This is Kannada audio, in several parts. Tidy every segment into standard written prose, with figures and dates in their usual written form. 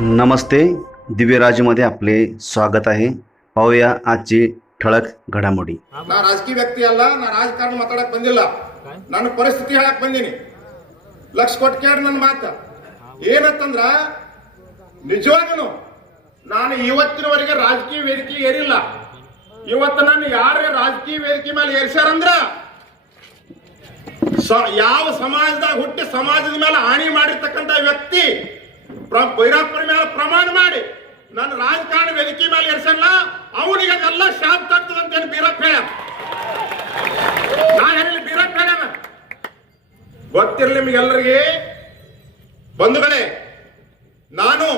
नमस्ते, दिव्यराजमध्ये आपले स्वागत आहे. पाहूया आजची ठळक घडामोडी. ನಾ ರಾಜಕೀಯ ವ್ಯಕ್ತಿ ಅಲ್ಲ, ನಾ ರಾಜಕಾರಣ ಮಾತಾಡಕ್ ಬಂದಿಲ್ಲ. ನನ್ನ ಪರಿಸ್ಥಿತಿ ಹೇಳಕ್ ಬಂದೀನಿ. ಲಕ್ಷ ಕೊಟ್ಟು ಕೇಳಿ ನನ್ನ ಮಾತ ಏನಂತಂದ್ರ, ನಿಜವಾಗನು ನಾನು ಇವತ್ತಿನವರೆಗೆ ರಾಜಕೀಯ ವೇದಿಕೆ ಏರಿಲ್ಲ. ಇವತ್ತು ನಾನು ಯಾರೇ ರಾಜಕೀಯ ವೇದಿಕೆ ಮೇಲೆ ಏರ್ಸ್ಯಾರಂದ್ರ ಯಾವ ಸಮಾಜದಾಗ ಹುಟ್ಟಿ ಸಮಾಜದ ಮೇಲೆ ಹಾನಿ ಮಾಡಿರ್ತಕ್ಕಂಥ ವ್ಯಕ್ತಿ ಭೈರಪ್ಪನ ಮೇಲೆ ಪ್ರಮಾಣ ಮಾಡಿ ನಾನು ರಾಜಕಾರಣ ವೇದಿಕೆ ಮೇಲೆ ಏರ್ಸಲ್ಲ, ಅವನಿಗೆ ಅದೆಲ್ಲ ಶಾಪ್ ಆಗ್ತದೆ ಅಂತ ಹೇಳಿ ಬೀರಪ್ಪ ಹೇಳ. ನಾ ಹೇಳಿ ಬೀರಪ್ಪ ಹೇಳ ಗೊತ್ತಿರಲಿ ನಿಮಗೆಲ್ಲರಿಗೆ. ಬಂಧುಗಳೇ, ನಾನು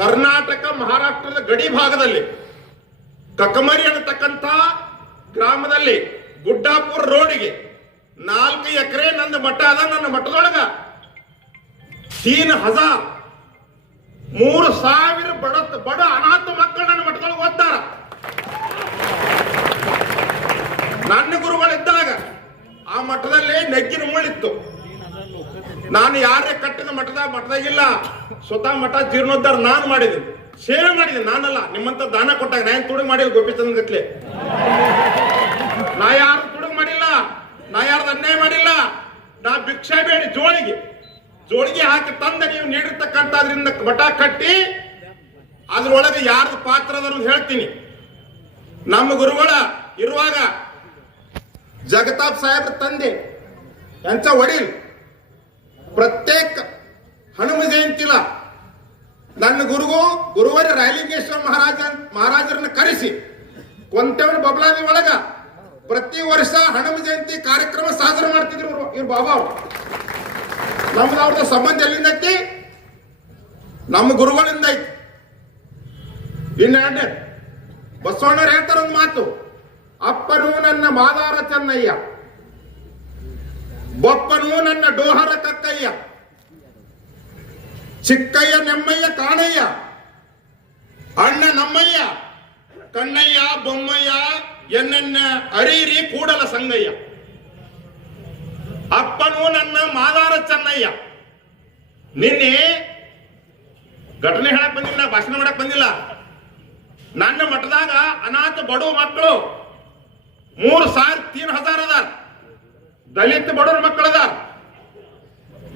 ಕರ್ನಾಟಕ ಮಹಾರಾಷ್ಟ್ರದ ಗಡಿ ಭಾಗದಲ್ಲಿ ಕಕ್ಕಮರಿ ಅನ್ನತಕ್ಕಂಥ ಗ್ರಾಮದಲ್ಲಿ ಗುಡ್ಡಾಪುರ ರೋಡಿಗೆ 4 ಎಕರೆ ನಂದು ಮಠ ಅದ. ನನ್ನ ಮಠದೊಳಗ 3,000 ಬಡ ಅನಾಥ ಮಕ್ಕಳು ನನ್ನ ಮಠದೊಳಗೆ ಓದ್ತಾರ. ನನ್ನ ಗುರುಗಳಿದ್ದಾಗ ಆ ಮಠದಲ್ಲಿ ನೆಗ್ಗಿನ ಮುಳ್ಳಿತ್ತು. ನಾನು ಯಾರೇ ಕಟ್ಟಿದ ಮಠದಾಗಿಲ್ಲ, ಸ್ವತಃ ಮಠ ಜೀರ್ಣೋದ್ಧಾರ ನಾನು ಮಾಡಿದ್ದೀನಿ, ಸೇವೆ ಮಾಡಿದ್ದೀನಿ. ನಾನಲ್ಲ, ನಿಮ್ಮಂತ ದಾನ ಕೊಟ್ಟಾಗ ನಾನು ತುಡುಗ್ ಮಾಡಿಲ್ಲ. ಗೋಪಿಚಂದ್ರ ಗಟ್ಲೆ ನಾ ಯಾರು ತುಡುಗ್ ಮಾಡಿಲ್ಲ, ನಾ ಯಾರ್ದು ಅನ್ಯಾಯ ಮಾಡಿಲ್ಲ. ನಾ ಭಿಕ್ಷೆ ಬೇಡಿ ಜೋಳಿಗೆ ಹಾಕಿ ತಂದ ನೀವು ನೀಡಿರ್ತಕ್ಕಂಥದ್ರಿಂದ ಮಠ ಕಟ್ಟಿ ಅದ್ರೊಳಗೆ ಯಾರ್ದು ಪಾತ್ರ ಅದನ್ನು ಹೇಳ್ತೀನಿ. ನಮ್ಮ ಗುರುಗಳ ಇರುವಾಗ ಜಗತಾಪ್ ಸಾಹೇಬ್ರ ತಂದೆ यांचा वडील प्रत्येक हनुಮ ಜಯಂತಿಲ ನನ್ನ ಗುರುವರ ರಾಯಲಿಂಗೇಶ್ವರ ಮಹಾರಾಜರನ್ನ ಕರೆಸಿ ಕೊಂತೆವನ ಬಬಲಾದಿ ಒಳಗ ಪ್ರತಿ ವರ್ಷ ಹನುಮ ಜಯಂತಿ ಕಾರ್ಯಕ್ರಮ ಸಾಧನೆ ಮಾಡ್ತಿದ್ರು ಇವ್ರು ಬಾಬಾ. ನಮ್ದು ಅವ್ರದ್ದು ಸಂಬಂಧ ಎಲ್ಲಿಂದ ಐತಿ? ನಮ್ಮ ಗುರುಗಳಿಂದ ಐತಿ. ಇನ್ನೆರಡನೇ ಬಸವಣ್ಣವ್ರು ಹೇಳ್ತಾರ ಒಂದು ಮಾತು, ಅಪ್ಪನೂ ನನ್ನ ಮಾದಾರ ಚೆನ್ನಯ್ಯ, ಬೊಪ್ಪನೂ ನನ್ನ ಡೋಹರ ಕಕ್ಕಯ್ಯ, ಚಿಕ್ಕಯ್ಯ ನೆಮ್ಮಯ್ಯ ಕಾಣಯ್ಯ, ಅಣ್ಣ ನಮ್ಮಯ್ಯ, ಕಣ್ಣಯ್ಯ ಬೊಮ್ಮಯ್ಯ ಎನ್ನ ಅರೀರಿ ಕೂಡಲ ಸಂಗಯ್ಯ. ಅಪ್ಪನೂ ನನ್ನ ಮಾದಾರ ಚೆನ್ನಯ್ಯ. ನಿನ್ನೆ ಘಟನೆ ಹೇಳಕ್ ಬಂದಿಲ್ಲ, ಭಾಷಣ ಮಾಡಕ್ ಬಂದಿಲ್ಲ. ನನ್ನ ಮಠದಾಗ ಅನಾಥ ಬಡವ ಮಕ್ಕಳು 3,000 ಅದಾರ. ದಲಿತ ಬಡವ್ರ ಮಕ್ಕಳು ಅದಾರ.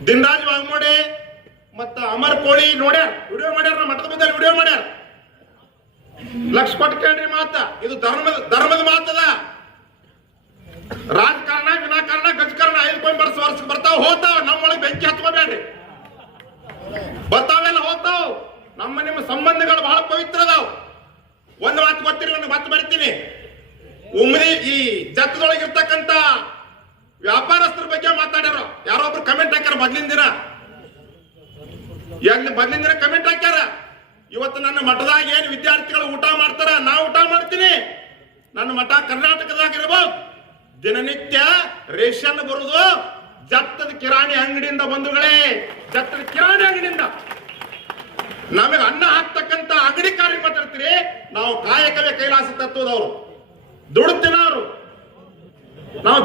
ದಿನರಾಜ್ ವಾಗ್ಮೋಡೆ ಮತ್ತ ಅಮರ್ ಕೋಳಿ ನೋಡ್ಯಾರ, ವಿಡಿಯೋ ಮಾಡ್ಯಾರ. ನಮ್ಮ ಮಠದ ಬದಲು ವಿಡಿಯೋ ಮಾಡ್ಯಾರ. ಲಕ್ಷ ಕೊಟ್ಟು ಕೇಳ್ರಿ ಮಾತ. ಇದು ಧರ್ಮದ ಮಾತದ. ರಾಜಕಾರಣ ವಿನಾಕಾರಣ ಗಜಕಾರಣ 5 ವರ್ಷಕ್ಕೆ ಬರ್ತಾವ ಹೋಗ್ತಾವ. ನಮ್ಮೊಳಗೆ ಬೆಂಕಿ ಹತ್ಕೋಬೇಡ್ರಿ. ಬರ್ತಾವೆಲ್ಲ ಹೋಗ್ತಾವ. ನಿಮ್ಮ ಸಂಬಂಧಗಳು ಬಹಳ ಪವಿತ್ರ ಅದಾವ. ಒಂದು ಮಾತು ಗೊತ್ತಿರಿ, ನನಗೆ ಮಾತು ಬರಿತೀನಿ. ಉಮ್ರಿ ಈ ಜತ್ತದೊಳಗಿರ್ತಕ್ಕಂಥ ವ್ಯಾಪಾರಸ್ಥರ ಬಗ್ಗೆ ಮಾತಾಡ್ಯಾರ. ಯಾರೊಬ್ರು ಕಮೆಂಟ್ ಹಾಕ್ಯಾರ ಮೊದ್ಲಿನ ದಿನ ಕಮೆಂಟ್ ಹಾಕ್ಯಾರ. ಇವತ್ತು ನನ್ನ ಮಠದಾಗ ಏನು ವಿದ್ಯಾರ್ಥಿಗಳು ಊಟ ಮಾಡ್ತಾರ, ನಾ ಊಟ ಮಾಡ್ತೀನಿ. ನನ್ನ ಮಠ ಕರ್ನಾಟಕದಾಗ ಇರಬಹುದು. ದಿನನಿತ್ಯ ರೇಷನ್ ಬರುದು ಜತ್ತದ ಕಿರಾಣಿ ಅಂಗಡಿಯಿಂದ. ಬಂಧುಗಳೇ, ಜತ್ತದ ಕಿರಾಣಿ ಅಂಗಡಿಯಿಂದ ನಮಗೆ ಅನ್ನ ಹಾಕ್ತಕ್ಕಂಥ ಅಂಗಡಿಕಾರಿ ಮಾತಾಡ್ತೀರಿ. ನಾವು ಕಾಯಕವೇ ಕೈಲಾಸ ತತ್ವದವರು, ದುಡುತ್ತಿನವರು. ನಾವು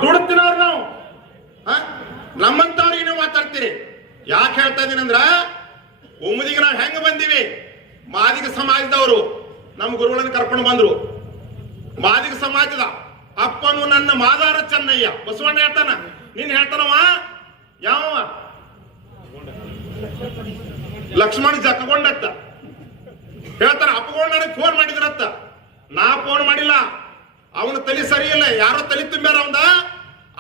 ನಮ್ಮಂತವ್ರಿಗೆ ನೀವು ಮಾತಾಡ್ತೀರಿ. ಯಾಕೆ ಹೇಳ್ತಾ ಇದೀನಿ ಅಂದ್ರ, ಉಮ್ಮದಿಗೆ ನಾವು ಹೆಂಗ ಬಂದಿವಿ? ಮಾದಿಗ ಸಮಾಜದವರು ನಮ್ಮ ಗುರುಗಳನ್ನು ಕರ್ಕೊಂಡು ಬಂದ್ರು. ಮಾದಿಗ ಸಮಾಜದ ಅಪ್ಪನು ನನ್ನ ಮಾದಾರ ಚೆನ್ನಯ್ಯ. ಬಸವಣ್ಣ ಹೇಳ್ತಾನ, ನೀನ್ ಹೇಳ್ತಾನವ ಯಾವ ಲಕ್ಷ್ಮಣ ಜಕ್ಕಗೊಂಡತ್ತ ಹೇಳ್ತಾನ. ಅಪ್ಪಗೊಂಡು ನನಗೆ ಫೋನ್ ಮಾಡಿದ್ರತ್ತ. ನಾ ಫೋನ್ ಮಾಡಿಲ್ಲ, ಅವನ ತಲೆ ಸರಿ ಇಲ್ಲ. ಯಾರೋ ತಲೆ ತುಂಬ್ಯಾರ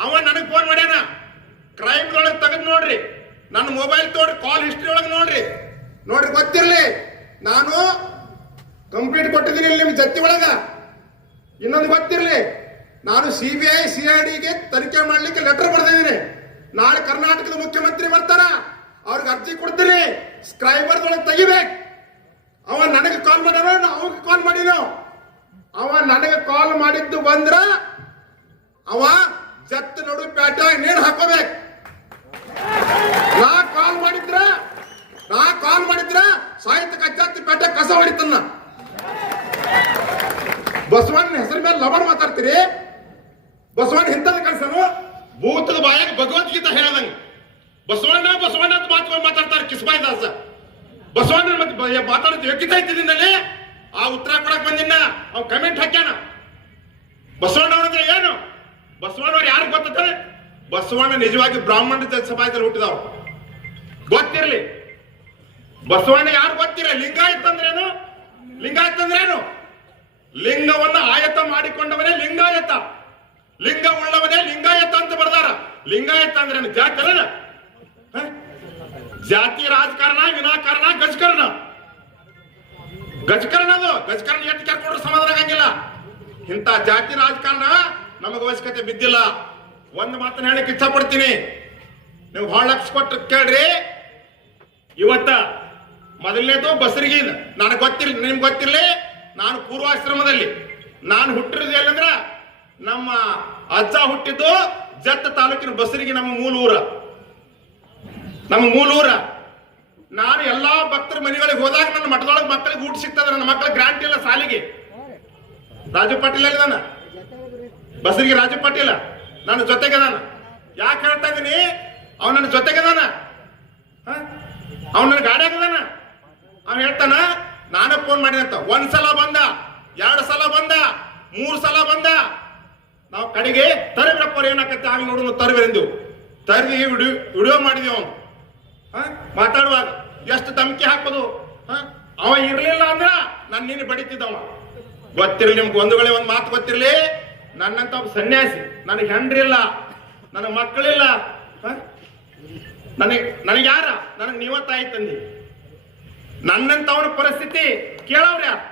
ಅವ ನನಗೆ ಫೋನ್ ಮಾಡ್ಯಾನ. ಕ್ರೈಮ್ ಒಳಗೆ ತೆಗೆದು ನೋಡ್ರಿ, ನನ್ನ ಮೊಬೈಲ್ ತೋಡ್ರಿ, ಕಾಲ್ ಹಿಸ್ಟ್ರಿ ಒಳಗೆ ನೋಡ್ರಿ ಗೊತ್ತಿರ್ಲಿ. ನಾನು ಕಂಪ್ಲೀಟ್ ಕೊಟ್ಟಿದ್ದೀನಿ ಇಲ್ಲಿ ನಿಮ್ಮ ಜತ್ತಿ ಒಳಗ. ಇನ್ನೊಂದು ಗೊತ್ತಿರ್ಲಿ, ನಾನು CBI CIDಗೆ ತನಿಖೆ ಮಾಡ್ಲಿಕ್ಕೆ ಲೆಟರ್ ಬರೆದಿದ್ದೀನಿ. ನಾಳೆ ಕರ್ನಾಟಕದ ಮುಖ್ಯಮಂತ್ರಿ ಬರ್ತಾರ, ಅವ್ರಿಗೆ ಅರ್ಜಿ ಕೊಡ್ತೀನಿ. ಸ್ಕ್ರೈಬರ್ ಒಳಗೆ ತೆಗಿಬೇಕು. ಅವ ನನಗೆ ಕಾಲ್ ಮಾಡ್ಯಾರ, ಅವನಿಗೆ ಕಾಲ್ ಮಾಡಿನೋ. ಅವ ನನಗೆ ಕಾಲ್ ಮಾಡಿದ್ದು ಬಂದ್ರ ಅವ ಜತ್ ನಡು ಪೇಟೆ ನೀರು ಹಾಕೋಬೇಕು. ನಾ ಕಾಲ್ ಮಾಡಿದ್ರ ಸಾಹಿತ್ಯ ಕಜ್ಜಾತಿ ಪೇಟೆ ಕಸ ಹೊಡಿತನ್ನ. ಬಸವಣ್ಣ ಹೆಸರ ಮೇಲೆ ಲವಣ್ ಮಾತಾಡ್ತೀರಿ. ಬಸವಣ್ಣ ಇಂಥದ ಕಳ್ಸನು ಭೂತದ ಬಾಯಾಗ ಭಗವದ್ಗೀತಾ ಹೇಳದಂಗ ಬಸವಣ್ಣ ಅಂತ ಮಾತಾಡ್ತಾರೆ ಕಿಸ್ಬಾಯಿ ದಾಸ. ಬಸವಣ್ಣ ಮತ್ತೆ ಮಾತಾಡೋದು ಯೋಗ್ಯತೆ ಐತಿದ್ದಲ್ಲಿ ಆ ಉತ್ತರ ಕೊಡಕ್ ಬಂದಿನ ಅವ್ನು ಕಮೆಂಟ್ ಹಾಕ್ಯಾನ. ಬಸವಣ್ಣವ್ರಂದ್ರೆ ಏನು? ಬಸವಣ್ಣವ್ರು ಯಾರು ಗೊತ್ತದೆ? ಬಸವಣ್ಣ ನಿಜವಾಗಿ ಬ್ರಾಹ್ಮಣ ಸಮಾಜದಲ್ಲಿ ಹುಟ್ಟಿದವ್ರು, ಗೊತ್ತಿರಲಿ. ಬಸವಣ್ಣ ಯಾರು ಗೊತ್ತಿರ? ಲಿಂಗಾಯತ್ ಅಂದ್ರೇನು? ಲಿಂಗಾಯತ್ ಅಂದ್ರೇನು? ಲಿಂಗವನ್ನ ಆಯತ ಮಾಡಿಕೊಂಡವನೇ ಲಿಂಗಾಯತ, ಲಿಂಗ ಉಳ್ಳವನೇ ಲಿಂಗಾಯತ ಅಂತ ಬರ್ದಾರ. ಲಿಂಗಾಯತ ಅಂದ್ರೇನು? ಜಾತಿರನ? ಜಾತಿ ರಾಜಕಾರಣ, ವಿನಾಕಾರಣ, ಗಜಕರಣ. ಗಜಕರಣ ಅದು. ಗಜಕರಣ ಎಷ್ಟು ಕೆರ್ಕೊಂಡ್ರು ಸಮಾಧಾನ ಆಗಂಗಿಲ್ಲ. ಇಂಥ ಜಾತಿ ರಾಜಕಾರಣ ನಮಗ ಅವಶ್ಯಕತೆ ಬಿದ್ದಿಲ್ಲ. ಒಂದು ಮಾತನ್ನ ಹೇಳಕ್ ಇಚ್ಛ ಪಡ್ತೀನಿ, ನೀವು ಬಹಳ ಲಕ್ಷ ಕೊಟ್ಟು ಕೇಳ್ರಿ. ಇವತ್ತ ಮೊದಲನೇದು ಬಸರಿಗೆ ನನಗೆ ಗೊತ್ತಿರ್ಲಿ, ನಿಮ್ಗೆ ಗೊತ್ತಿರ್ಲಿ, ನಾನು ಪೂರ್ವಾಶ್ರಮದಲ್ಲಿ ನಾನು ಹುಟ್ಟಿರೋದು ಎಲ್ಲಂದ್ರ ನಮ್ಮ ಅಜ್ಜ ಹುಟ್ಟಿದ್ದು ಜತ್ತ ತಾಲೂಕಿನ ಬಸರಿಗೆ, ನಮ್ಮ ಮೂಲ ಊರ. ನಾನು ಎಲ್ಲಾ ಭಕ್ತರ ಮನೆಗಳಿಗೆ ಹೋದಾಗ ನನ್ನ ಮಠದೊಳಗೆ ಮಕ್ಕಳಿಗೆ ಊಟ ಸಿಗ್ತದ. ನನ್ನ ಮಕ್ಕಳ ಗ್ರಾಂಟ್ ಇಲ್ಲ ಸಾಲಿಗೆ. ರಾಜು ಪಾಟೀಲ್ ಹೇಳಿದಾನ, ಬಸರಿಗೆ ರಾಜು ಪಾಟೀಲ ನನ್ನ ಜೊತೆಗದಾನ. ಯಾಕೆ ಹೇಳ್ತಾ ಇದೀನಿ? ಅವ್ನು ನನ್ನ ಜೊತೆಗದಾನ, ಅವ್ನು ನನ್ನ ಗಾಡಿಯಾಗದಾನ. ಅವ್ನು ಹೇಳ್ತಾನ, ನಾನೇ ಫೋನ್ ಮಾಡಿದಂತ. 1 ಸಲ ಬಂದ, 2 ಸಲ ಬಂದ, 3 ಸಲ ಬಂದ. ನಾವು ಕಡೆಗೆ ತರಬೇಡಪ್ಪ ಏನಾಕತ್ತೆ ಆಗ ನೋಡು ತರಬೇರೆಂದೆವು. ತರದಿ ವಿಡಿಯೋ ಮಾಡಿದೀವಿ. ಅವನು ಮಾತಾಡುವಾಗ ಎಷ್ಟು ಧಮಕಿ ಹಾಕೋದು. ಅವ ಇರ್ಲಿಲ್ಲ ಅಂದ್ರ ನಾನು ನಿನ್ನ ಬಡಿತಿದ್ದವ. ಗೊತ್ತಿರಲಿ ನಿಮ್ಗೆ, ಒಂದು ವೇಳೆ ಒಂದು ಮಾತು ಗೊತ್ತಿರಲಿ, ನನ್ನಂತ ಒಬ್ಬ ಸನ್ಯಾಸಿ, ನನಗೆ ಹೆಂಡ್ರಿಲ್ಲ, ನನಗೆ ಮಕ್ಕಳಿಲ್ಲ, ನನಗೆ ಯಾರ? ನನಗೆ ನೀವ ತಾಯಿ ತಂದಿ. ನನ್ನಂತವನ ಪರಿಸ್ಥಿತಿ ಕೇಳವ್ರ ಯಾರು?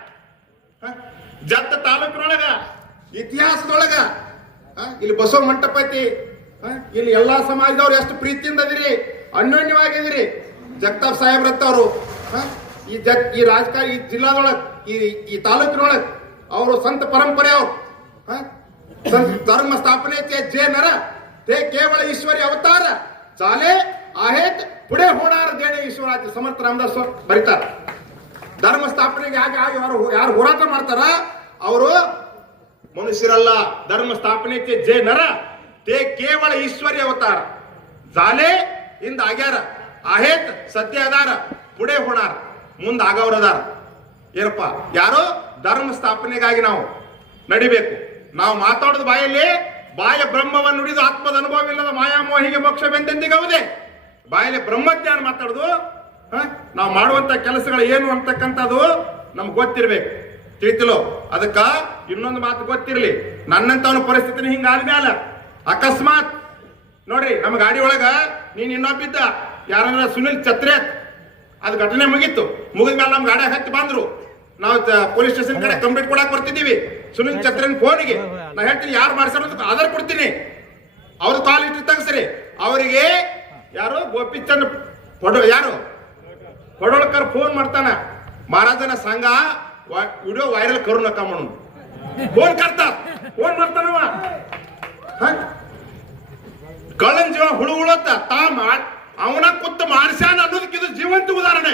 ಜತ್ತ ತಾಲೂಕಿನೊಳಗ ಇತಿಹಾಸದೊಳಗ ಇಲ್ಲಿ ಬಸವ ಮಂಟಪ ಐತಿ. ಇಲ್ಲಿ ಎಲ್ಲಾ ಸಮಾಜದವ್ರು ಎಷ್ಟು ಪ್ರೀತಿಯಿಂದ ಅದಿರಿ, ಅನ್ಯೋನ್ಯವಾಗಿದಿರಿ. ಜಗತಾಪ್ ಸಾಹೇಬ್ರತ್ತವರು ಈ ರಾಜಕಾರಣ, ಈ ಜಿಲ್ಲಾದೊಳಗ, ಈ ತಾಲೂಕಿನೊಳಗ ಅವರು ಸಂತ ಪರಂಪರೆ. ಅವರು ಧರ್ಮ ಸ್ಥಾಪನೆ जे नर ते केवळ ईश्वरी अवतार झाले आहेत, पुढे होणार देणे ईश्वराचे. समर्थ रामदास ಬರೀತಾರೆ. ಧರ್ಮ ಸ್ಥಾಪನೆಗೆ ಯಾರು ಹೋರಾಟ ಮಾಡ್ತಾರ ಅವರು ಮನುಷ್ಯರಲ್ಲ. ಧರ್ಮ ಸ್ಥಾಪನೆಗೆ जे नर ते केवळ ईश्वरी अवतार झाले, ಹಿಂದ ಆಗ್ಯಾರ, आहेत ಸದ್ಯ ಅದಾರ, पुढे होणार ಮುಂದೆ ಆಗವರದಾರ. ಏನಪ್ಪ? ಯಾರು? ಧರ್ಮ ಸ್ಥಾಪನೆಗಾಗಿ ನಾವು ನಡಿಬೇಕು. ನಾವು ಮಾತಾಡೋದು ಬಾಯಲ್ಲಿ ಬಾಯ ಬ್ರಹ್ಮವನ್ನು ನುಡಿದು ಆತ್ಮದ ಅನುಭವವಿಲ್ಲದ ಮಾಯಾಮೋಹಿಗೆ ಮೋಕ್ಷವೆಂದೆಂದಿಗವುದೇ. ಬಾಯಲ್ಲಿ ಬ್ರಹ್ಮಜ್ಞಾನ ಮಾತಾಡೋದು. ನಾವು ಮಾಡುವಂತ ಕೆಲಸಗಳು ಏನು ಅಂತಕ್ಕಂಥದ್ದು ನಮ್ಗೆ ಗೊತ್ತಿರ್ಬೇಕು, ತಿಳಿತಿಲೋ? ಅದಕ್ಕ ಇನ್ನೊಂದು ಮಾತು ಗೊತ್ತಿರ್ಲಿ, ನನ್ನಂತವನ ಪರಿಸ್ಥಿತಿ ಹಿಂಗ ಆದ್ಮ್ಯಾಲ ಅಕಸ್ಮಾತ್ ನೋಡ್ರಿ, ನಮ್ಮ ಗಾಡಿ ಒಳಗ ನೀನ್ ಇನ್ನೊಬ್ಬಿದ್ದ ಯಾರಂದ್ರ ಸುನಿಲ್ ಛತ್ರೇತ್, ಅದು ಘಟನೆ ಮುಗೀತು. ಮುಗಿದ್ಮೇಲೆ ನಮ್ ಗಾಡಿ ಹತ್ತಿ ಬಂದ್ರು. ನಾವು ಪೊಲೀಸ್ ಸ್ಟೇಷನ್ ಕಡೆ ಕಂಪ್ಲೇಂಟ್ ಕೊಡಕ್ ಬರ್ತಿದ್ದೀವಿ. ಸುನಿಲ್ ಛತ್ರೇನ್ ಫೋನಿಗೆ ನಾ ಹೇಳ್ತೀನಿ, ಯಾರು ಮಾಡ್ಸಾರ ಆಧಾರ್ ಕೊಡ್ತೀನಿ, ಅವ್ರ ಕಾಲ್ ಇಟ್ಟು ತೆಗಸ್ರಿ. ಅವರಿಗೆ ಯಾರು ಗೋಪಿಚಂದ್ ಯಾರು ಪಡೋಳ್ಕರ್ ಫೋನ್ ಮಾಡ್ತಾನ, ಮಹಾರಾಜನ ಸಂಘ ವಿಡಿಯೋ ವೈರಲ್ ಕರು ನका म्हणून ಫೋನ್ करतात. ಫೋನ್ ಮಾಡ್ತಾನವ. ಕಳ್ಳನ್ ಜೀವ ಹುಳು ಹುಳತ್ತ ತಾ ಅವನ ಕುತ್ತ ಮಾಡ್ಸ್ಯಾನ ಅನ್ನೋದಕ್ಕೆ ಇದು ಜೀವಂತ ಉದಾಹರಣೆ.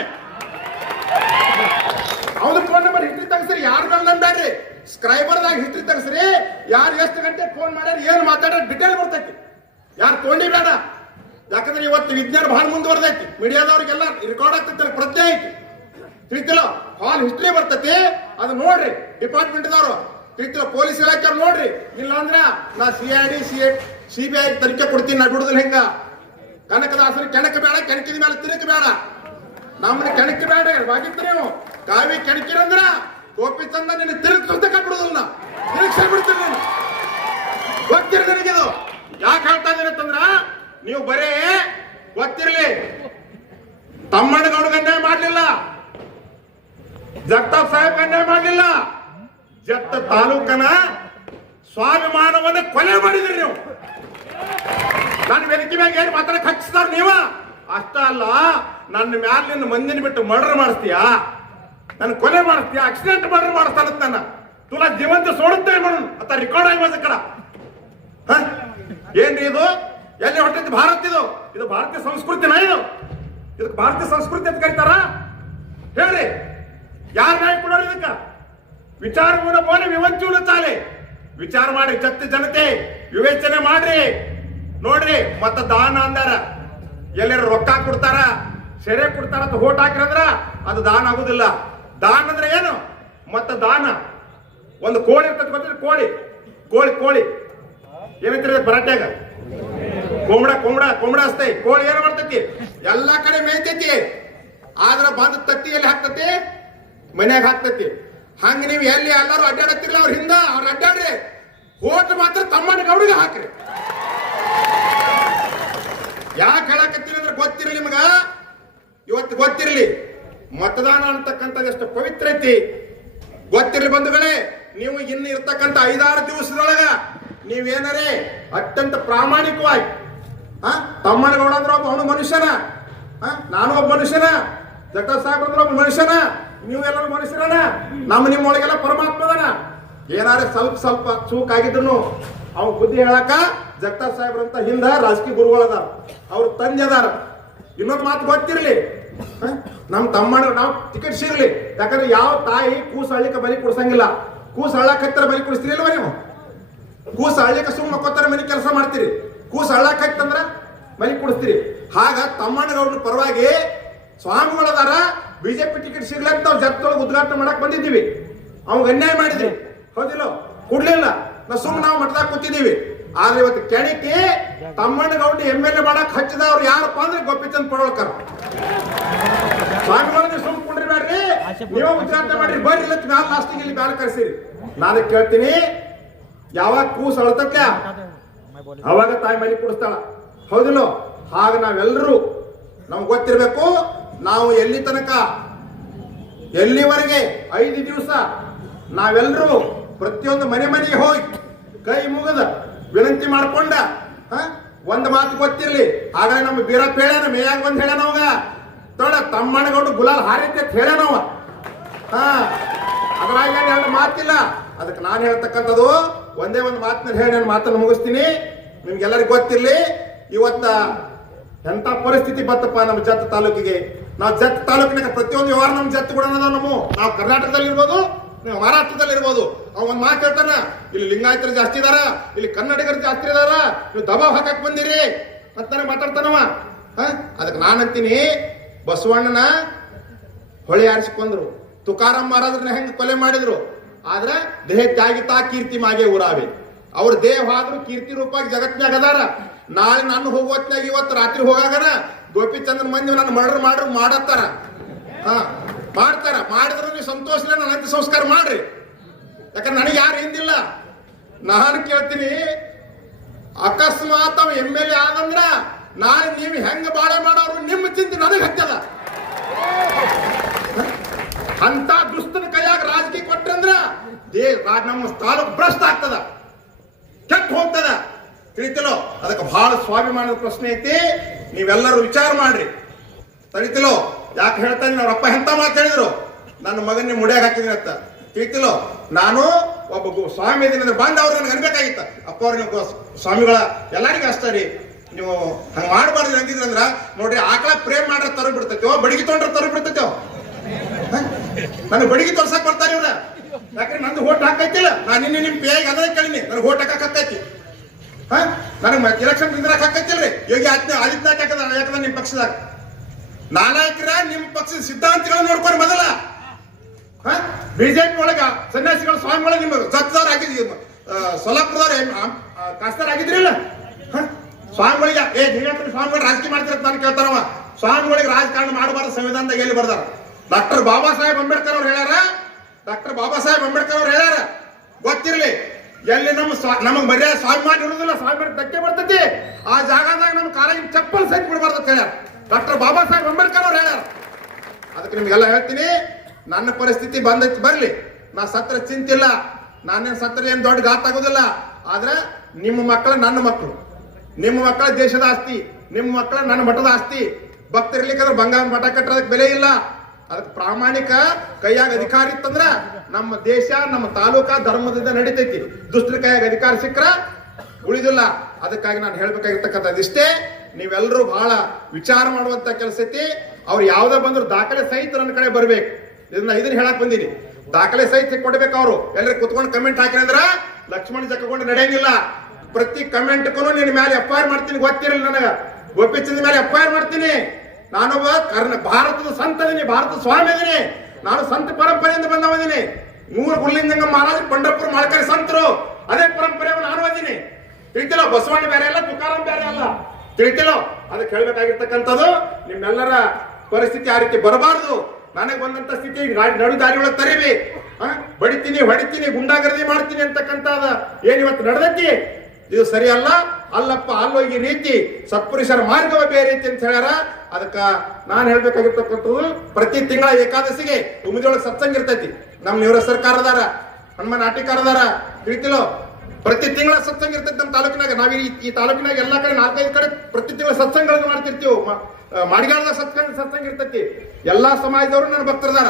ಅವ್ರ ಫೋನ್ ನಂಬರ್ ಹಿಸ್ಟ್ರಿ ತೆಗಸ್ರಿ, ಯಾರು ನಂಬ್ಯಾಡ್ರಿ, ಸ್ಕ್ರೈಬರ್ದಾಗ ಹಿಸ್ಟ್ರಿ ತೆಗಸ್ರಿ. ಯಾರು ಎಷ್ಟು ಗಂಟೆ ಫೋನ್ ಮಾಡ್ಯಾರ, ಏನು ಮಾತಾಡ್ಯಾರ ಡಿಟೇಲ್ ಬರ್ತೈತಿ. ಯಾರು ತೊಗೊಂಡಿ ಬೇಡ, ಯಾಕಂದ್ರೆ ಇವತ್ತು ವಿಜ್ಞಾನ ಬಹಳ ಮುಂದುವರೆದೈತಿ. ಮೀಡಿಯಾದವ್ರಿಗೆಲ್ಲ ರೆಕಾರ್ಡ್ ಆಗ್ತೈತಿ, ಪ್ರಜ್ಞೆ ಐತಿ, ತಿಳಿತಿಲ್ಲ? ಹಾಲ್ ಹಿಸ್ಟ್ರಿ ಬರ್ತೈತಿ, ಅದು ನೋಡ್ರಿ. ಡಿಪಾರ್ಟ್ಮೆಂಟ್ದವ್ರು ತಿಳಿತಿಲ್ಲ, ಪೊಲೀಸ್ ಇಲಾಖೆಯವ್ರು ನೋಡ್ರಿ. ಇಲ್ಲ ಅಂದ್ರ ನಾ CID CBI ತನಿಖೆ ಕೊಡ್ತೀನಿ. ನಾ ಬಿಡುದಿಲ್ಲ ಹಿಂಗ. ಕನಕದಾಸನ ಕೆಣಕ ಬೇಡ, ಕೆಣಕಿದ ಮೇಲೆ ತಿರುಕ ಬೇಡ. ನಮ್ಮನ್ನ ಕೆಣಕ ಬೇಡ ಆಗಿತ್ತು. ನೀವು ಕಾವಿ ಕೆಣಕಿರಂದ್ರ ಗೋಪಿಚಂದ ನಿನ್ನ ತಿರುಗಿಸ ಬಿಡುದಿಲ್ಲ, ತಿರುಗಿಸ ಬಿಡ್ತೀನಿ. ಗೊತ್ತಿರ ನನಗಿದು. ಯಾಕೆ ಹೇಳ್ತಾ ಇದೀನಿ ಅಂತಂದ್ರ, ನೀವು ಬರೇ ಗೊತ್ತಿರ್ಲಿ, ತಮ್ಮಣ್ಣಗೌಡಗ ಅನ್ಯಾಯ ಮಾಡ್ಲಿಲ್ಲ, ಜಗತಾಪ್ ಸಾಹೇಬ್ ಅನ್ಯಾಯ ಮಾಡ್ಲಿಲ್ಲ, ಜತ್ತ ತಾಲೂಕನ ಸ್ವಾಭಿಮಾನವನ್ನ ಕೊಲೆ ಮಾಡಿದ್ರಿ ನೀವು. ನನ್ನ ವೇದಿಕೆ ಮ್ಯಾಗ ಏನ್ ಮಾತಾಡಕ್ ಹಚ್ಚಿದಾರ ನೀವ? ಅಷ್ಟ ಅಲ್ಲ, ನನ್ನ ಮ್ಯಾಲ ನಿನ್ನ ಮಂದಿನ ಬಿಟ್ಟು ಮರ್ಡರ್ ಮಾಡಿಸ್ತೀಯಾ, ನನ್ನ ಕೊಲೆ ಮಾಡಿಸ್ತೀಯಾ, ಆಕ್ಸಿಡೆಂಟ್ ಮರ್ಡರ್ ಮಾಡಿಸ್ತಾನ ನನ್ನ ತುಲಾ ಜೀವಂತ ಸೋಡುತ್ತೇವೆ ಮಾಡೋಣ ಅಂತ ರೆಕಾರ್ಡ್ ಆಗಿ ಕಡ. ಏನ್ರಿ ಇದು? ಎಲ್ಲಿ ಹೊಟ್ಟೈತಿ ಭಾರತ? ಇದು ಭಾರತೀಯ ಸಂಸ್ಕೃತಿನ? ಇದಕ್ಕೆ ಭಾರತೀಯ ಸಂಸ್ಕೃತಿ ಅಂತ ಕರೀತಾರ? ಹೇಳ್ರಿ, ಯಾರು ನ್ಯಾಯ ಕೊಡೋರು ಇದಕ್ಕ? ವಿಚಾರ ಬೋಲೆ ವಿವಂಚೂಲ ಚಾಲೆ. ವಿಚಾರ ಮಾಡಿ ಜತ್ತ ಜನತೆ ವಿವೇಚನೆ ಮಾಡ್ರಿ, ನೋಡ್ರಿ. ಮತ್ತ ದಾನ ಅಂದಾರ, ಎಲ್ಲರೂ ರೊಕ್ಕ ಕೊಡ್ತಾರ, ಸೆರೆ ಕೊಡ್ತಾರಂತ ಹೋಟ್ ಹಾಕಿರಂದ್ರ ಅದು ದಾನ ಆಗುದಿಲ್ಲ. ದಾನ ಅಂದ್ರೆ ಏನು? ಮತ್ತ ದಾನ ಒಂದು ಕೋಳಿ ಇರ್ತದೆ ಗೊತ್ತಿಲ್ಲ, ಕೋಳಿ ಕೋಳಿ ಕೋಳಿ ಏನಂತೀರಿ ಮರಾಠ್ಯಾಗ? ಕೊಂಬಡ ಅಷ್ಟೇ. ಕೋಳಿ ಏನ್ ಮಾಡ್ತೈತಿ? ಎಲ್ಲಾ ಕಡೆ ಮೇಯ್ತೈತಿ, ಆದ್ರ ಬಂದ ತಟ್ಟಿಯಲ್ಲಿ ಹಾಕ್ತತಿ, ಮನ್ಯಾಗ ಹಾಕ್ತತಿ. ಹಂಗ ನೀವು ಎಲ್ಲಿ ಎಲ್ಲಾರು ಅಡ್ಡಾಡತ್ತಿರಲ್ಲ ಅವ್ರ ಹಿಂದ ಅವ್ರ ಅಡ್ಡಾಡ್ರಿ, ಹೋಟ್ ಮಾತ್ರ ತಮ್ಮನ ಗೌಡಿಗೆ ಹಾಕ್ರಿ. ಯಾಕೆ ಹೇಳಕತ್ತೀನಿ ಅಂದ್ರೆ ಗೊತ್ತಿರಲಿ ನಿಮಗ, ಇವತ್ತು ಗೊತ್ತಿರಲಿ ಮತದಾನ ಅಂತಕ್ಕಂಥದ್ದು ಎಷ್ಟು ಪವಿತ್ರ ಐತಿ ಗೊತ್ತಿರಲಿ ಬಂಧುಗಳೇ. ನೀವು ಇನ್ನು ಇರ್ತಕ್ಕಂಥ 5-6 ದಿವಸದೊಳಗ ನೀವೇನರೇ ಅತ್ಯಂತ ಪ್ರಾಮಾಣಿಕವಾಗಿ ತಮ್ಮನಗೌಡ ಅಂದ್ರೆ ಒಬ್ಬ ಅವನು ಮನುಷ್ಯನ, ನಾನು ಒಬ್ಬ ಮನುಷ್ಯನ, ಜಗತಾಪ್ ಸಾಹೇಬ್ ಅಂದ್ರೆ ಒಬ್ಬ ಮನುಷ್ಯನ, ನೀವೆಲ್ಲರೂ ಮನುಷ್ಯರನ, ನಿಮ್ಮೊಳಗೆಲ್ಲ ಪರಮಾತ್ಮದನ. ಏನಾರ ಸ್ವಲ್ಪ ಚೂಕ್ ಆಗಿದ್ರು ಅವ್ನ ಬುದ್ಧಿ ಹೇಳಕ ಜಗತಾಪ್ ಸಾಹೇಬ್ರಂತ ಹಿಂದ ರಾಜಕೀಯ ಗುರುಗಳದಾರ, ಅವ್ರ ತಂದೆ ಅದಾರ. ಇನ್ನೊಂದು ಮಾತು ಗೊತ್ತಿರಲಿ, ನಮ್ಮ ತಮ್ಮನ ನಾವು ಟಿಕೆಟ್ ಸಿಗ್ಲಿ. ಯಾಕಂದ್ರೆ ಯಾವ ತಾಯಿ ಕೂಸು ಹಳ್ಳಿಕ ಬಲಿ ಕೊಡ್ಸಂಗಿಲ್ಲ. ಕೂಸು ಹಳ್ಳಕತ್ತರ ಬಲಿ ಕೊಡಿಸ್ತೀರಿ ಇಲ್ವ ನೀವು? ಕೂಸು ಹಳ್ಳಿಕ ಸುಮ್ಮ ಮಕ್ಕೋತಾರ ಮನೆ ಕೆಲಸ ಮಾಡ್ತೀರಿ, ಕೂಸು ಹಳ್ಳಕತ್ತಂದ್ರ ಬಲಿ ಕೊಡಿಸ್ತೀರಿ. ಹಾಗ ತಮ್ಮನಗೌಡ್ರ ಪರವಾಗಿ ಸ್ವಾಮಿಗಳದಾರ, ಬಿಜೆಪಿ ಟಿಕೆಟ್ ಸಿಗ್ಲಂತ ನಾವು ಜಗತ್ತೊಳಗೆ ಉದ್ಘಾಟನೆ ಮಾಡಕ್ ಬಂದಿದ್ದೀವಿ. ಅವಾಗ ಅನ್ಯಾಯ ಮಾಡಿದ್ವಿ, ಹೌದಿಲ್ಲ? ಕೊಡ್ಲಿಲ್ಲ, ನಾವು ಮಠದಾಗ ಕೂತಿದ್ದೀವಿ. ಆದ್ರೆ ಇವತ್ತು ಕೆಣಿಕೆ ತಮ್ಮನಗೌಡ MLA ಮಾಡಕ್ ಹಚ್ಚಿದವ್ರು ಯಾರಪ್ಪ ಅಂದ್ರೆ ಗೋಪಿಚಂದ್ ಪಡೋಳ್ಕರ್. ಸ್ವಾಮಿಗಳ ನೀವು ಸುಮ್ ಕುಂಡ್ರಿಬ್ಯಾಡ್ರಿ, ನೀವೇ ಉದ್ಘಾಟನೆ ಮಾಡ್ರಿ, ಬರ್ರಿ ಇಲ್ಲ ಮ್ಯಾಲ ಲಾಸ್ಟಿಗೆ ಇಲ್ಲಿ ಮ್ಯಾಲ ಕರ್ಸಿರಿ. ನಾನು ಕೇಳ್ತೀನಿ, ಯಾವಾಗ ಕೂಸು ಅಳತಕ್ಕ ಅವಾಗ ತಾಯಿ ಮನೆ ಕುಡಿಸ್ತಾಳ, ಹೌದಿಲ್ಲ? ಹಾಗ ನಾವೆಲ್ಲರೂ ನಮ್ಗೆ ಗೊತ್ತಿರ್ಬೇಕು, ನಾವು ಎಲ್ಲಿ ತನಕ ಎಲ್ಲಿವರೆಗೆ 5 ದಿವಸ ನಾವೆಲ್ಲರೂ ಪ್ರತಿಯೊಂದು ಮನೆಗೆ ಹೋಗಿ ಕೈ ಮುಗಿದ ವಿನಂತಿ ಮಾಡ್ಕೊಂಡ ಒಂದು ಮಾತು ಗೊತ್ತಿರ್ಲಿ. ಆಗ ನಮ್ಮ ಬೀರಪ್ಪ ಹೇಳ್ಯಾನ, ಮೇಯಾಗ ಬಂದ್ ಹೇಳ್ಯಾನ ಅವಾಗ ತೊಡ ತಮ್ಮನಗೌಡ ಗುಲಾಲ್ ಹಾರೈತೆ ಅಂತ ಹೇಳ್ಯಾನವ. ಅದ್ರಾಗ 2 ಮಾತಿಲ್ಲ. ಅದಕ್ಕೆ ನಾನು ಹೇಳ್ತಕ್ಕಂಥದ್ದು ಒಂದೇ ಒಂದು ಮಾತಿನ ಹೇಳಿ ನಾನು ಮಾತನ್ನು ಮುಗಿಸ್ತೀನಿ. ನಿಮ್ಗೆಲ್ಲರಿಗೂ ಗೊತ್ತಿರ್ಲಿ, ಇವತ್ತ ಎಂತ ಪರಿಸ್ಥಿತಿ ಬತ್ತಪ್ಪ ನಮ್ಮ ಜತ್ ತಾಲೂಕಿಗೆ. ನಾವು ಜತ್ ತಾಲೂಕಿನಾಗ ಪ್ರತಿಯೊಂದು ವ್ಯವಹಾರ ನಮ್ಮ ಜತ್ ಕೂಡ ನಾವು ಕರ್ನಾಟಕದಲ್ಲಿ ಇರ್ಬೋದು, ನೀವು ಮಹಾರಾಷ್ಟ್ರದಲ್ಲಿ ಇರ್ಬೋದು. ಅವ ಒಂದ್ ಮಾತು ಹೇಳ್ತಾನ, ಇಲ್ಲಿ ಲಿಂಗಾಯತರು ಜಾಸ್ತಿ ಇದಾರ, ಇಲ್ಲಿ ಕನ್ನಡಿಗರು ಜಾಸ್ತಿ ಇದಾರ, ನೀವು ದಬಾವ್ ಹಾಕಕ್ ಬಂದಿರಿ ಅಂತ ಮಾತಾಡ್ತಾನವ. ಅದಕ್ಕೆ ನಾನಂತೀನಿ, ಬಸವಣ್ಣನ ಹೊಳೆ ಆರಿಸಿಕೊಂಡ್ರು, ತುಕಾರಾಮ್ ಮಹಾರಾಜರನ್ನ ಹೆಂಗ್ ಕೊಲೆ ಮಾಡಿದ್ರು, ಆದ್ರೆ ದೇಹ ತ್ಯಾಗಿತಾ ಕೀರ್ತಿ ಮಾಗೆ ಊರಾವೆ. ಅವ್ರ ದೇಹ ಆದ್ರೂ ಕೀರ್ತಿ ರೂಪಾಗಿ ಜಗತ್ನಾಗ ಅದಾರ. ನಾಳೆ ನಾನು ಹೋಗುವತ್ನಾಗ ಇವತ್ತು ರಾತ್ರಿ ಹೋಗಾಗನ ಗೋಪಿಚಂದ್ರನ್ ಮಂದಿ ನನ್ನ ಮರ್ಡರ್ ಮಾಡತ್ತಾರ, ಮಾಡ್ತಾರ. ಮಾಡಿದ್ರು ನೀವು ಸಂತೋಷ ಇಲ್ಲ, ನನ್ನ ಅಂತ್ಯ ಸಂಸ್ಕಾರ ಮಾಡ್ರಿ. ಯಾಕಂದ್ರೆ ನನಗೆ ಯಾರು ಹಿಂದಿಲ್ಲ. ನಾನು ಕೇಳ್ತೀನಿ, ಅಕಸ್ಮಾತ್ ಅವ MLA ಆದಂದ್ರ ನಾಳೆ ನೀವು ಹೆಂಗ ಬಾಳೆ ಮಾಡೋರು ನಿಮ್ಮ ಚಿಂತೆ ನನಗೆ ಹತ್ತದ. ಅಂತ ದುಷ್ಟನ ಕೈಯಾಗ ರಾಜಕೀಯ ಕೊಟ್ರಂದ್ರ ನಮ್ಮ ತಾಲೂಕು ಭ್ರಷ್ಟ ಆಗ್ತದ, ಕೆಟ್ಟ ಹೋಗ್ತದ, ತಿಳಿತಿಲೋ? ಅದಕ್ಕೆ ಬಹಳ ಸ್ವಾಭಿಮಾನದ ಪ್ರಶ್ನೆ ಐತಿ, ನೀವೆಲ್ಲರೂ ವಿಚಾರ ಮಾಡ್ರಿ. ತಿಳಿತಿಲೋ? ಯಾಕೆ ಹೇಳ್ತಾನೆ, ಅವ್ರಪ್ಪ ಎಂತ ಮಾತು ಹೇಳಿದ್ರು, ನನ್ನ ಮಗನ್ನೇ ಮುಡಿಯಾಗ ಹಾಕಿದ್ರಿ ಅಂತ. ತಿಳಿತಿಲೋ? ನಾನು ಒಬ್ಬ ಸ್ವಾಮಿ ದಿನ ಬಂದು ಅವ್ರು ನನಗೆ ಅನ್ಬೇಕಾಗಿತ್ತ, ಅಪ್ಪ ಅವ್ರ ನೀವು ಸ್ವಾಮಿಗಳ ಎಲ್ಲರಿಗೂ ಅಷ್ಟರಿ, ನೀವು ಹಂಗ ಮಾಡಬಾರ್ದು ಅಂತಿದ್ರಂದ್ರ ನೋಡ್ರಿ, ಆಕಳ ಪ್ರೇಮ್ ಮಾಡ್ರ ತರ ಬಿಡ್ತೈತೋ, ಬಡಿಗೆ ತೊಗೊಂಡ್ರ ತರ ಬಿಡ್ತೈತೋ. ನನಗೆ ಬಡಿಗೆ ತೋರ್ಸಕ್ ಬರ್ತಾರೆ ಇವ್ರ. ಯಾಕಂದ್ರೆ ನಂದು ಹೋಟ್ ಹಾಕೈತಿಲ್ಲ, ನಾನು ನಿನ್ನೆ ನಿಮ್ ಪೇಯಾಗಿ ಅದನ್ನ ಕೇಳಿನಿ, ನನಗೆ ಹೋಟ್ ಹಾಕೈತಿ. ನನಗೆ ಎಲೆಕ್ಷನ್ ನಿಂದ್ರಾಕ್ ಹಾಕೈತಿಲ್ರಿ, ಯೋಗಿ ಆದಿತ್ಯನಾಥ್ ಯಾಕಂದ್ರೆ ನಿಮ್ ಪಕ್ಷದಾಗ ನಾಲಾಯಕರ ನಿಮ್ಮ ಪಕ್ಷದ ಸಿದ್ಧಾಂತಗಳನ್ನ ನೋಡ್ಕೊಂಡು ಮೊದಲ ಬಿಜೆಪಿ ಒಳಗ ಸನ್ಯಾಸಿಗಳ ಸ್ವಾಮಿಗಳ ನಿಮ್ಮ ಜತ್ದಾರ್ ಆಗಿದ್ರಿ, ಸೊಲ್ಲಾಪುರದವ್ರ ಕಾಸ್ತಾರ ಆಗಿದ್ರಿಲ್ಲ. ಸ್ವಾಮಿಗಳಿಗೆ ಸ್ವಾಮಿಗಳು ರಾಜಕೀಯ ಮಾಡ್ತಿರತ್ ನಾನು ಕೇಳ್ತಾರವ. ಸ್ವಾಮಿಗಳಿಗೆ ರಾಜಕಾರಣ ಮಾಡಬಾರ್ದು ಸಂವಿಧಾನದಾಗ ಎಲ್ಲಿ ಬರ್ದಾರ? ಡಾಕ್ಟರ್ ಬಾಬಾ ಸಾಹೇಬ್ ಅಂಬೇಡ್ಕರ್ ಅವ್ರು ಹೇಳ್ಯಾರ, ಗೊತ್ತಿರ್ಲಿ. ಎಲ್ಲಿ ನಮಗ್ ಮರ್ಯಾದೆ ಸ್ವಾಭಿಮಾನ ಇರುವುದಿಲ್ಲ, ಸ್ವಾಭಿಮಾನ ಧಕ್ಕೆ ಬರ್ತೈತಿ, ಆ ಜಾಗದಾಗ ನಮ್ಮ ಕಾಲೇಜಿನ ಚಪ್ಪಲ್ ಸಹಿತ ಬಿಡಬಾರ್ದು ಅಂತ ಹೇಳ್ಯಾರ ಡಾಕ್ಟರ್ ಬಾಬಾ ಸಾಹೇಬ್ ಅಂಬೇಡ್ಕರ್ ಅವ್ರು ಹೇಳ್ಯಾರ. ಅದಕ್ಕೆ ನಿಮ್ಗೆಲ್ಲ ಹೇಳ್ತೀನಿ, ನನ್ನ ಪರಿಸ್ಥಿತಿ ಬಂದೈತಿ ಬರ್ಲಿ, ನಾ ಸತ್ರ ಚಿಂತಿಲ್ಲ, ನಾನೇನ್ ಸತ್ರ ಏನ್ ದೊಡ್ಡ ಘಾತ ಆಗೋದಿಲ್ಲ. ಆದ್ರೆ ನಿಮ್ಮ ಮಕ್ಕಳ ನನ್ನ ಮಕ್ಕಳು, ನಿಮ್ಮ ಮಕ್ಕಳ ದೇಶದ ಆಸ್ತಿ, ನಿಮ್ಮ ಮಕ್ಕಳ ನನ್ನ ಮಠದ ಆಸ್ತಿ. ಭಕ್ತರಿರ್ಲಿಕ್ಕಂದ್ರೆ ಬಂಗಾರ ಮಠ ಕಟ್ಟೋದಕ್ಕೆ ಬೆಲೆ ಇಲ್ಲ. ಅದಕ್ಕೆ ಪ್ರಾಮಾಣಿಕ ಕೈಯಾಗ ಅಧಿಕಾರ ಇತ್ತಂದ್ರ ನಮ್ಮ ದೇಶ, ನಮ್ಮ ತಾಲೂಕಾ ಧರ್ಮದಿಂದ ನಡೀತೈತಿ. ದುಷ್ಟರ ಕೈಯಾಗ ಅಧಿಕಾರ ಸಿಕ್ಕ್ರ ಉಳಿದಿಲ್ಲ. ಅದಕ್ಕಾಗಿ ನಾನು ಹೇಳ್ಬೇಕಾಗಿರ್ತಕ್ಕಂಥದ್ದು ಇಷ್ಟೇ, ನೀವೆಲ್ಲರೂ ಬಹಳ ವಿಚಾರ ಮಾಡುವಂತ ಕೆಲಸ ಐತಿ. ಅವ್ರು ಯಾವ್ದೇ ಬಂದ್ರು ದಾಖಲೆ ಸಹಿತ ನನ್ನ ಕಡೆ ಬರ್ಬೇಕು. ಇದನ್ನ ಹೇಳಕ್ ಬಂದೀನಿ, ದಾಖಲೆ ಸಹಿತ ಕೊಡ್ಬೇಕು. ಅವರು ಎಲ್ಲರೂ ಕುತ್ಕೊಂಡು ಕಮೆಂಟ್ ಹಾಕಿದ್ರ ಲಕ್ಷ್ಮಣ ಜಕ್ಕೊಂಡು ನಡೆಯಂಗಿಲ್ಲ. ಪ್ರತಿ ಕಮೆಂಟ್ಗೂ ನಿನ್ನ ಮೇಲೆ FIR ಮಾಡ್ತೀನಿ, ಗೊತ್ತಿರಲಿಲ್ಲ ನನಗ. ಗೋಪಿಚಂದ್ ಮೇಲೆ FIR ಮಾಡ್ತೀನಿ. ನಾನೊಬ್ಬ ಭಾರತದ ಸಂತ ಅದೀನಿ, ಭಾರತದ ಸ್ವಾಮಿ ಅದೀನಿ. ನಾನು ಸಂತ ಪರಂಪರೆಯಿಂದ ಬಂದವದೀನಿ. 3 ಗುರುಲಿಂಗ ಮಹಾರಾಜ್, ಪಂಢರಪುರ ಮಾಳ್ಕರಿ ಸಂತರು, ಅದೇ ಪರಂಪರೆ ನಾನು ಅದೀನಿ. ತಿಳಿತಿಲ್ಲ, ಬಸವಣ್ಣ ಬೇರೆ ಅಲ್ಲ, ತುಕಾರಾಮ್ ಬೇರೆ ಅಲ್ಲ. ತಿಳಿತಿಲ್ಲ, ಅದಕ್ಕೆ ಹೇಳ್ಬೇಕಾಗಿರ್ತಕ್ಕಂಥದ್ದು ನಿಮ್ಮೆಲ್ಲರ ಪರಿಸ್ಥಿತಿ ಆ ರೀತಿ ಬರಬಾರದು. ನನಗೆ ಬಂದಂತ ಸ್ಥಿತಿ ನಡು ದಾರಿ ಒಳಗೆ ತರಿವಿ, ಬಡಿತೀನಿ, ಹೊಡಿತೀನಿ, ಗುಂಡಾಗರ್ದಿ ಮಾಡ್ತೀನಿ ಅಂತಕ್ಕಂಥದ ಏನ್ ಇವತ್ತು ನಡೆದೈತಿ, ಇದು ಸರಿಯಲ್ಲ. ಅಲ್ಲಪ್ಪ ಅಲ್ಲೋಗಿ ರೀತಿ ಸತ್ಪುರುಷರ ಮಾರ್ಗವೇ ಬೇರೆ ರೀತಿ ಅಂತ ಹೇಳ್ಯಾರ. ಅದಕ್ಕ ನಾನು ಹೇಳ್ಬೇಕಾಗಿರ್ತಕ್ಕಂಥದ್ದು, ಪ್ರತಿ ತಿಂಗಳ ಏಕಾದಶಿಗೆ ಉಮಿದೊಳಗೆ ಸತ್ಸಂಗ ಇರ್ತೈತಿ. ನಮ್ ನಿವೃತ್ತ ಸರ್ಕಾರದಾರ, ಹನುಮಾನ್ ನಾಟಿಕಾರದಾರ, ತಿಳಿತಿಲೋ, ಪ್ರತಿ ತಿಂಗಳ ಸತ್ಸಂಗ ಇರ್ತೈತಿ ನಮ್ಮ ತಾಲೂಕಿನಾಗ. ನಾವ್ ಈ ತಾಲೂಕಿನಾಗ ಎಲ್ಲಾ ಕಡೆ 4-5 ಕಡೆ ಪ್ರತಿ ತಿಂಗಳ ಸತ್ಸಂಗಗಳನ್ನು ಮಾಡ್ತಿರ್ತೀವಿ. ಮಾಡಿಗಾಳದ ಸತ್ಸಂಗ ಇರ್ತೈತಿ. ಎಲ್ಲಾ ಸಮಾಜದವರು ನನ್ನ ಭಕ್ತರದಾರ.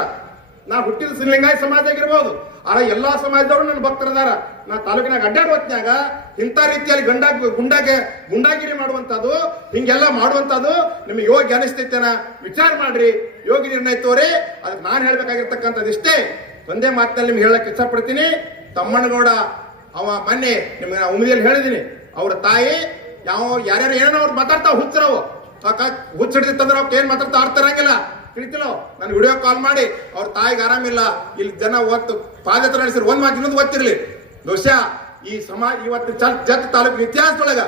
ನಾ ಹುಟ್ಟಿದ ಲಿಂಗಾಯ ಸಮಾಜ ಆಗಿರ್ಬೋದು, ಆದ್ರೆ ಎಲ್ಲಾ ಸಮಾಜದವರು ನನ್ನ ಭಕ್ತರದಾರ. ನಾ ತಾಲೂಕಿನಾಗ ಅಡ್ಡಾಡ್ ಹೊತ್ನ್ಯಾಗ ಇಂಥ ರೀತಿಯಲ್ಲಿ ಗುಂಡಾಗಿರಿ ಮಾಡುವಂತದ್ದು, ಹಿಂಗೆಲ್ಲ ಮಾಡುವಂತದ್ದು ನಿಮ್ಗೆ ಯೋಗ್ಯ ಅನಿಸ್ತೈತೇನ ವಿಚಾರ ಮಾಡ್ರಿ, ಯೋಗ್ಯ ನಿರ್ಣಯ ತೋರಿ. ಅದಕ್ಕೆ ನಾನು ಹೇಳ್ಬೇಕಾಗಿರ್ತಕ್ಕಂಥದ್ದು ಇಷ್ಟೇ, ಒಂದೇ ಮಾತಿನಲ್ಲಿ ನಿಮ್ಗೆ ಹೇಳಕ್ ಇಷ್ಟಪಡ್ತೀನಿ. ತಮ್ಮಣ್ಣಗೌಡ ಅವ ಮೊನ್ನೆ ನಿಮ್ಗೆ ಉಮಿದಿಯಲ್ಲಿ ಹೇಳಿದೀನಿ, ಅವ್ರ ತಾಯಿ ಯಾರ್ಯಾರು ಏನೋ ಅವ್ರು ಮಾತಾಡ್ತಾವ, ಹುಚ್ಚರವು ಹುಚ್ಚಿಡ್ತಿತ್ತಂದ್ರೆ ಅವ್ಕೆ ಏನ್ ಮಾತಾಡ್ತಾ ಆಡ್ತಾರಂಗಿಲ್ಲ. ತಿಳಿತಿಲ್ಲೋ, ನಾನು ವಿಡಿಯೋ ಕಾಲ್ ಮಾಡಿ ಅವ್ರ ತಾಯಿಗೆ ಆರಾಮಿಲ್ಲ, ಇಲ್ಲಿ ಜನ ಒತ್ತು ಪಾದಯಾತ್ರೆ ನಡೆಸಿರು, ಒಂದ್ ಮಾತು ಇನ್ನೊಂದು ಗೊತ್ತಿರ್ಲಿ. ಬಹುಶಃ ಈ ಸಮಾಜ ಇವತ್ತು ಜತ್ ತಾಲೂಕಿನ ಇತಿಹಾಸದೊಳಗ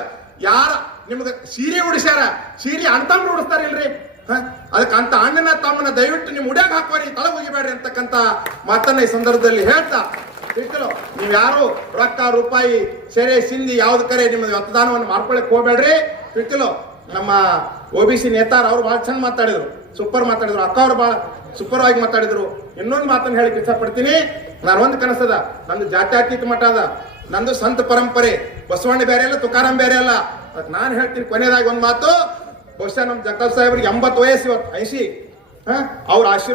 ಯಾರ ನಿಮ್ಗೆ ಸೀರೆ ಉಡಿಸ್ಯಾರ, ಸೀರೆ ಅಣ್ತಮ್ಮರು ಉಡಿಸ್ತಾರ ಇಲ್ರಿ. ಅದಕ್ಕೆ ಅಂತ ಅಣ್ಣನ ತಮ್ಮನ ದಯವಿಟ್ಟು ನಿಮ್ ಉಡ್ಯಾಗ ಹಾಕೋರಿ, ತಳಗ ಹೋಗಿಬೇಡ್ರಿ ಅಂತಕ್ಕಂತ ಮಾತನ್ನ ಈ ಸಂದರ್ಭದಲ್ಲಿ ಹೇಳ್ತಾ, ತಿಳಿತಿಲ್ಲೋ, ನೀವ್ ಯಾರು ರೊಕ್ಕ ರೂಪಾಯಿ ಸೆರೆ ಸಿಂಧಿ ಯಾವ್ದು ಕರೆ ನಿಮ್ಮ ಮತದಾನವನ್ನು ಮಾಡ್ಕೊಳಕ್ ಹೋಗ್ಬೇಡ್ರಿ. ತಿಳಿತಿಲ್ಲೋ, ನಮ್ಮ OBC ನೇತಾರ ಅವ್ರು ಬಹಳ ಚಂದ ಮಾತಾಡಿದ್ರು, ಸೂಪರ್ ಮಾತಾಡಿದ್ರು. ಅಕ್ಕ ಅವ್ರು ಬಹಳ ಸೂಪರ್ ಆಗಿ ಮಾತಾಡಿದ್ರು. ಇನ್ನೊಂದು ಮಾತನ್ನು ಹೇಳಕ್ ಇಷ್ಟಪಡ್ತೀನಿ. ನಾನು ಒಂದು ಕನಸದ, ನಂದು ಜಾತ್ಯತೀತ ಮಠ ಅದ, ನಂದು ಸಂತ ಪರಂಪರೆ. ಬಸವಣ್ಣ ಬೇರೆ ಅಲ್ಲ, ತುಕಾರಾಮ್ ಬೇರೆ ಅಲ್ಲ. ಅದಕ್ಕೆ ನಾನು ಹೇಳ್ತೀನಿ ಕೊನೆಯದಾಗಿ ಒಂದು ಮಾತು. ಬಹುಶಃ ನಮ್ಮ ಜಗತಾಪ್ ಸಾಹೇಬ್ರಿಗೆ 80 ವಯಸ್ಸು, ಇವತ್ತು 80.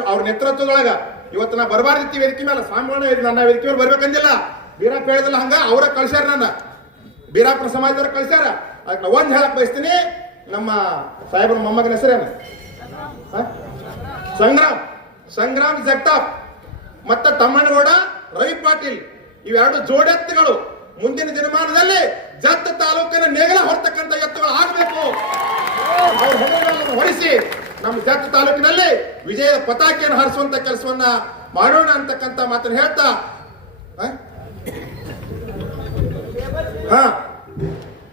ಅವ್ರ ನೇತೃತ್ವದೊಳಗ ಇವತ್ತು ನಾ ಬರಬಾರ್ದಿತ್ತಿ ವೇದಿಕೆ ಮೇಲೆ. ಸ್ವಾಮಿಗಳನ್ನ ನನ್ನ ವೇದಿಕೆ ಮೇಲೆ ಬರ್ಬೇಕಂದಿಲ್ಲ, ಬೀರಪ್ಪ ಹೇಳಿದಿಲ್ಲ, ಹಂಗ ಅವರ ಕಳ್ಸ್ಯಾರ, ನನ್ನ ಬೀರಾಪುರ ಸಮಾಜದವ್ರ ಕಳ್ಸ್ಯಾರ. ಅದಕ್ಕೆ ನಾ ಒಂದ್ ಹೇಳಕ್ ಬಯಸ್ತೀನಿ, ನಮ್ಮ ಸಾಹೇಬ್ರ ಮೊಮ್ಮಗನ ಹೆಸರೇನು, ಸಂಗ್ರಾಮ್ ಜಗತಾಪ್ ಮತ್ತೆ ತಮ್ಮಣ್ಣಗೌಡ ರವಿ ಪಾಟೀಲ್, ಇವೆರಡು ಜೋಡೆತ್ತುಗಳು ಮುಂದಿನ ದಿನಮಾನದಲ್ಲಿ ಜತ್ ತಾಲೂಕಿನ ನೇಗಲ ಹೊರತಕ್ಕಂಥ ಎತ್ತುಗಳು ಆಗಬೇಕು. ಹೊರಿಸಿ ನಮ್ಮ ಜತ್ ತಾಲೂಕಿನಲ್ಲಿ ವಿಜಯದ ಪತಾಕೆಯನ್ನು ಹಾರಿಸುವಂತ ಕೆಲಸವನ್ನ ಮಾಡೋಣ ಅಂತಕ್ಕಂಥ ಮಾತನ್ನು ಹೇಳ್ತಾ,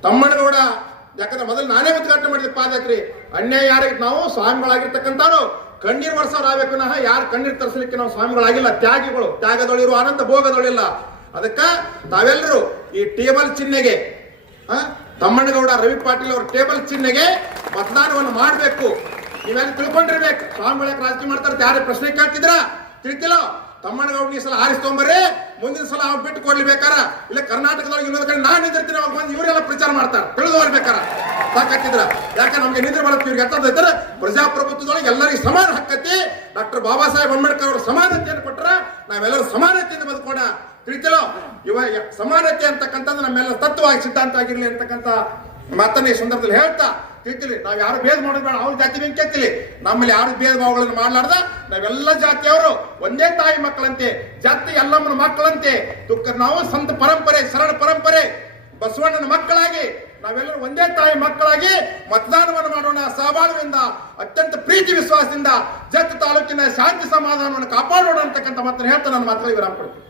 ತಮ್ಮಣ್ಣಗೌಡ, ಯಾಕಂದ್ರೆ ಮೊದಲು ನಾನೇ ಉದ್ಘಾಟನೆ ಮಾಡಿದ ಪಾದಯಾತ್ರೆ. ಅನ್ಯಾಯ ಯಾರಿಗೆ ನಾವು ಸ್ವಾಮಿಗಳಾಗಿರ್ತಕ್ಕಂಥವ್ರು ಕಣ್ಣೀರ್ ವರ್ಷವ್ರು ಆಗ್ಬೇಕು, ಯಾರು ಕಣ್ಣೀರ್ ತರಿಸಲಿಕ್ಕೆ ನಾವು ಸ್ವಾಮಿಗಳಾಗಿಲ್ಲ. ತ್ಯಾಗಿಗಳು, ತ್ಯಾಗದೊಳಿರು ಆನಂದ ಭೋಗದೊಳಿಲ್ಲ. ಅದಕ್ಕ ತಾವೆಲ್ಲರೂ ಈ ಟೇಬಲ್ ಚಿಹ್ನೆಗೆ, ತಮ್ಮಣ್ಣಗೌಡ ರವಿ ಪಾಟೀಲ್ ಅವರ ಟೇಬಲ್ ಚಿಹ್ನೆಗೆ ಮತದಾನವನ್ನು ಮಾಡಬೇಕು. ನೀವೆಲ್ಲ ತಿಳ್ಕೊಂಡಿರ್ಬೇಕು, ಸ್ವಾಮಿಗಳ ರಾಜಕೀಯ ಮಾಡ್ತಾರೆ, ಯಾರೇ ಪ್ರಶ್ನೆ ಕೇಳ್ತಿದ್ರ ತಿಳಿತಿಲ್ಲ. ತಮ್ಮಣ್ಣಗೌಡ ಈ ಸಲ ಆರಿಸ್ಕೊಂಬರ್ರಿ, ಮುಂದಿನ ಸಲ ಅವ್ರು ಬಿಟ್ಟು ಕೊಡ್ಲಿ ಬೇಕಾರ, ಇಲ್ಲ ಕರ್ನಾಟಕದೊಳಗೆ ಇನ್ನೊಂದು ಕಡೆ ನಾನು ನಿಂದಿರ್ತೀನಿ, ಅವಾಗ ಬಂದು ಇವರೆಲ್ಲ ಪ್ರಚಾರ ಮಾಡ್ತಾರೆ, ತಿಳಿದು ಬರ್ಬೇಕಾರ ಸಾಕತ್ತಿದ್ರ. ಯಾಕೆ ನಮ್ಗೆ ನಿದ್ರೆ ಬರುತ್ತೆ, ಇವ್ರಿಗೆ ಎತ್ತದೈತಾರೆ. ಪ್ರಜಾಪ್ರಭುತ್ವದೊಳಗೆ ಎಲ್ಲರಿಗೂ ಸಮಾನ ಹಕ್ಕತಿ. ಡಾಕ್ಟರ್ ಬಾಬಾ ಸಾಹೇಬ್ ಅಂಬೇಡ್ಕರ್ ಅವರು ಸಮಾನತೆಯನ್ನು ಕೊಟ್ಟರ, ನಾವೆಲ್ಲರೂ ಸಮಾನತೆಯಿಂದ ಬದುಕೋಣ. ತಿಳಿತಿಲ್ಲೋ, ಸಮಾನತೆ ಅಂತಕ್ಕಂಥದ್ದು ನಮ್ಮೆಲ್ಲ ತತ್ವವಾಗಿ ಸಿದ್ಧಾಂತ ಆಗಿರ್ಲಿ ಅಂತಕ್ಕಂಥ ಮಾತನ್ನ ಈ ಸಂದರ್ಭದಲ್ಲಿ ಹೇಳ್ತಾ, ತಿಳಿತಿಲಿ, ನಾವ್ ಯಾರು ಭೇದ ಮಾಡೋದು ಬೇಡ. ಅವ್ರ ಜಾತಿ ಬೆಂಕಿ ಎತ್ತಿಲಿ, ನಮ್ಮಲ್ಲಿ ಯಾರು ಭೇದ ಭಾವಗಳನ್ನು ಮಾಡ್ಲಾರ್ದ ನಾವೆಲ್ಲ ಜಾತಿಯವರು ಒಂದೇ ತಾಯಿ ಮಕ್ಕಳಂತೆ, ಜಾತಿ ಎಲ್ಲಮ್ಮನ ಮಕ್ಕಳಂತೆ. ನಾವು ಸಂತ ಪರಂಪರೆ, ಶರಣ ಪರಂಪರೆ, ಬಸವಣ್ಣನ ಮಕ್ಕಳಾಗಿ ನಾವೆಲ್ಲರೂ ಒಂದೇ ತಾಯಿ ಮಕ್ಕಳಾಗಿ ಮತದಾನವನ್ನು ಮಾಡೋಣ. ಸಹಬಾಳ್ವೆಯಿಂದ, ಅತ್ಯಂತ ಪ್ರೀತಿ ವಿಶ್ವಾಸದಿಂದ ಜತ್ ತಾಲೂಕಿನ ಶಾಂತಿ ಸಮಾಧಾನವನ್ನು ಕಾಪಾಡೋಣ ಅಂತಕ್ಕಂಥ ಮಾತನ್ನು ಹೇಳ್ತಾ ನನ್ನ ಮಾತುಗಳಿಗೆ ವಿರಾಮ ಕೊಡ್ತೀನಿ.